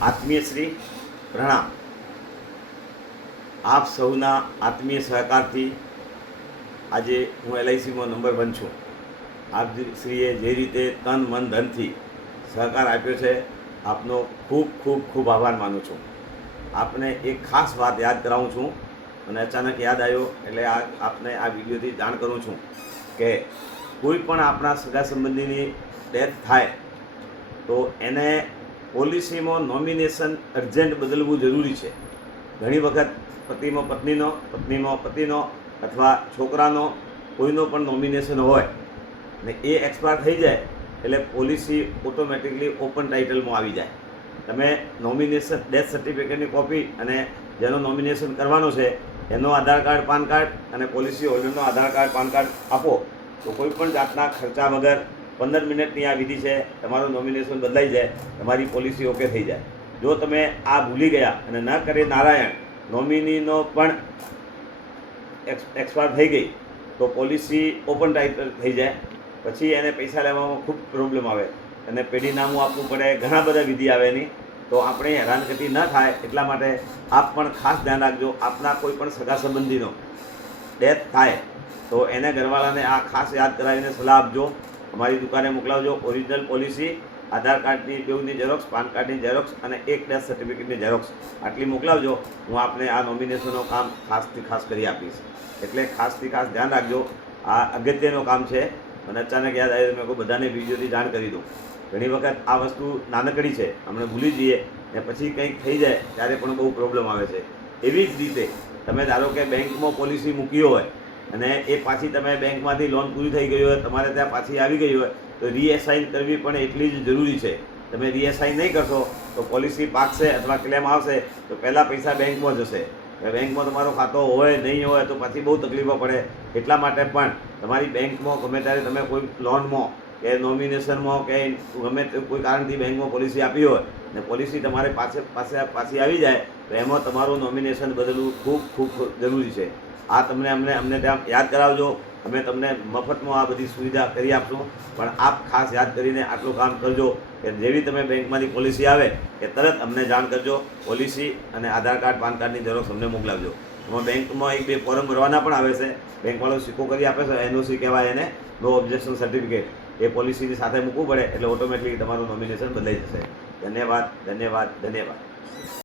આત્મીય શ્રી પ્રણામ। આપ સૌના આત્મીય સહકારથી આજે હું એલઆઈસીમાં નંબર 1 છું। આપ શ્રીએ જે રીતે તન મન ધનથી સહકાર આપ્યો છે, આપનો ખૂબ ખૂબ ખૂબ આભાર માનું છું। આપને એક ખાસ વાત યાદ કરાવું છું અને અચાનક યાદ આવ્યો એટલે આપને આ વિડીયોથી જાણ કરું છું કે કોઈ પણ આપણા સગા સંબંધીની ડેથ થાય તો એને પોલિસીમાં નોમિનેશન અર્જન્ટ બદલવું જરૂરી છે। ઘણી વખત પતિમાં પત્નીનો, પત્નીમાં પતિનો અથવા છોકરાનો કોઈનો પણ નોમિનેશન હોય ને એ એક્સપાયર થઈ જાય એટલે પોલિસી ઓટોમેટિકલી ઓપન ટાઇટલમાં આવી જાય। તમે નોમિનેશન ડેથ સર્ટિફિકેટની કોપી અને જેનો નોમિનેશન કરવાનો છે એનો આધાર કાર્ડ, પાન કાર્ડ અને પોલિસી હોલ્ડરનો આધાર કાર્ડ, પાન કાર્ડ આપો તો કોઈ પણ જાતના ખર્ચા વગર 15 મિનિટની આ વિધિ છે, તમારું નોમિનેશન બદલાઈ જાય, તમારી પોલિસી ઓકે થઈ જાય। જો તમે આ ભૂલી ગયા અને ન કરે નારાયણ નોમિનીનો પણ એક્સપાયર થઈ ગઈ તો પોલિસી ઓપન ટાઇટલ થઈ જાય, પછી એને પૈસા લેવામાં ખૂબ પ્રોબ્લેમ આવે અને પેઢીનામું આપવું પડે, ઘણા બધા વિધિ આવે એની। તો આપણે હેરાનગતિ ન થાય એટલા માટે આપ પણ ખાસ ધ્યાન રાખજો। આપના કોઈ પણ સગા સંબંધીનો ડેથ થાય તો એને ઘરવાળાને આ ખાસ યાદ કરાવીને સલાહ આપજો। અમારી દુકાને મોકલાવજો। ઓરિજિનલ પોલિસી, આધાર કાર્ડની બેઉની ઝેરોક્સ, પાન કાર્ડની ઝેરોક્સ અને એક ડેથ સર્ટિફિકેટની ઝેરોક્સ આટલી મોકલાવજો। હું આપને આ નોમિનેશનનું કામ ખાસથી ખાસ કરી આપીશ, એટલે ખાસથી ખાસ ધ્યાન રાખજો। આ અગત્યનું કામ છે અને અચાનક યાદ આવ્યું મેં કોઈ બધાને વિડીયોથી જાણ કરી દઉં। ઘણી વખત આ વસ્તુ નાનકડી છે, અમને ભૂલી જઈએ ને પછી કંઈક થઈ જાય ત્યારે પણ બહુ પ્રોબ્લેમ આવે છે। એવી જ રીતે તમે ધારો કે બેંકમાં પોલિસી મૂકી હોય અને એ પાછી તમે બેંકમાંથી લોન પૂરી થઈ ગઈ હોય, તમારે ત્યાં પાછી આવી ગઈ હોય તો રીએસાઇન કરવી પણ એટલી જ જરૂરી છે। તમે રીએસાઇન નહીં કરશો તો પોલિસી પાકશે અથવા ક્લેમ આવશે તો પહેલાં પૈસા બેંકમાં જશે। બેંકમાં તમારો ખાતો હોય નહીં હોય તો પછી બહુ તકલીફો પડે। એટલા માટે પણ તમારી બેંકમાં ગમે ત્યારે તમે કોઈ લોનમાં કે નોમિનેશનમાં કે ગમે તે કોઈ કારણથી બેંકમાં પોલિસી આપી હોય ને પોલિસી તમારે પાછી આવી જાય તો એમાં તમારું નોમિનેશન બદલવું ખૂબ ખૂબ જરૂરી છે। આ તમને અમને ત્યાં યાદ કરાવજો। અમે તમને મફતમાં આ બધી સુવિધા કરી આપશું, પણ આપ ખાસ યાદ કરીને આટલું કામ કરજો કે જેવી તમે બેંકમાંથી પોલિસી આવે એ તરત અમને જાણ કરજો। પોલિસી અને આધાર કાર્ડ, પાન કાર્ડની ઝેરોક્સ અમને મોકલાવજો। એમાં બેંકમાં 1-2 ફોર્મ ભરવાના પણ આવે છે, બેંકવાળો સિક્કો કરી આપે છે, એનઓસી કહેવાય એને, નો ઓબ્જેક્શન સર્ટિફિકેટ। એ પોલિસીની સાથે મૂકવું પડે એટલે ઓટોમેટિકલી તમારું નોમિનેશન બદલાઈ જશે। ધન્યવાદ, ધન્યવાદ, ધન્યવાદ।